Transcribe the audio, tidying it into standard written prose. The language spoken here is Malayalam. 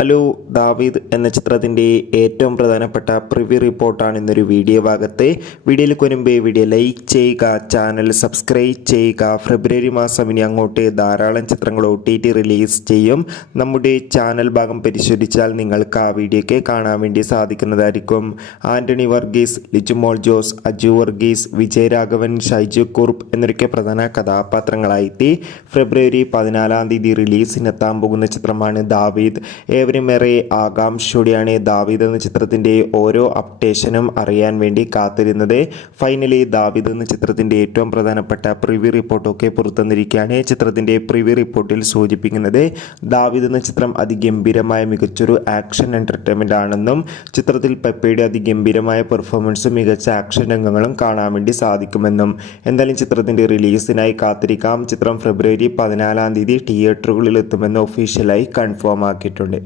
ഹലോ, ദാവീദ് എന്ന ചിത്രത്തിൻ്റെ ഏറ്റവും പ്രധാനപ്പെട്ട പ്രിവ്യൂ റിപ്പോർട്ടാണ് ഇന്നൊരു വീഡിയോ ഭാഗത്ത്. വീഡിയോയിൽ കൊരുമ്പേ വീഡിയോ ലൈക്ക് ചെയ്യുക, ചാനൽ സബ്സ്ക്രൈബ് ചെയ്യുക. ഫെബ്രുവരി മാസം ഇനി അങ്ങോട്ട് ധാരാളം ചിത്രങ്ങൾ OTT റിലീസ് ചെയ്യും. നമ്മുടെ ചാനൽ ഭാഗം പരിശോധിച്ചാൽ നിങ്ങൾക്ക് ആ വീഡിയോയ്ക്ക് കാണാൻ വേണ്ടി സാധിക്കുന്നതായിരിക്കും. ആൻ്റണി വർഗീസ്, ലിജുമോൾ ജോസ്, അജു വർഗീസ്, വിജയരാഘവൻ, ഷൈജു കുറുപ്പ് എന്നൊക്കെ പ്രധാന കഥാപാത്രങ്ങളായിട്ട് ഫെബ്രുവരി 14 റിലീസിനെത്താൻ പോകുന്ന ചിത്രമാണ് ദാവീദ്. ഏവരുമേറെ ആകാംക്ഷയോടെയാണ് ദാവീദ് എന്ന ചിത്രത്തിൻ്റെ ഓരോ അപ്ഡേഷനും അറിയാൻ വേണ്ടി കാത്തിരുന്നത്. ഫൈനലി ദാവീദ് എന്ന ചിത്രത്തിൻ്റെ ഏറ്റവും പ്രധാനപ്പെട്ട പ്രിവ്യൂ റിപ്പോർട്ടൊക്കെ പുറത്തുവന്നിരിക്കുകയാണ്. ചിത്രത്തിൻ്റെ പ്രിവ്യൂ റിപ്പോർട്ടിൽ സൂചിപ്പിക്കുന്നത് ദാവീദ് എന്ന ചിത്രം അതിഗംഭീരമായ മികച്ചൊരു ആക്ഷൻ എൻ്റർടൈൻമെൻ്റ് ആണെന്നും ചിത്രത്തിൽ പെപ്പയുടെ അതിഗംഭീരമായ പെർഫോമൻസും മികച്ച ആക്ഷൻ രംഗങ്ങളും കാണാൻ വേണ്ടി സാധിക്കുമെന്നും. എന്തായാലും ചിത്രത്തിൻ്റെ റിലീസിനായി കാത്തിരിക്കാം. ചിത്രം ഫെബ്രുവരി 14 തിയേറ്ററുകളിൽ എത്തുമെന്ന് ഒഫീഷ്യലായി കൺഫേം ആക്കിയിട്ടുണ്ട്.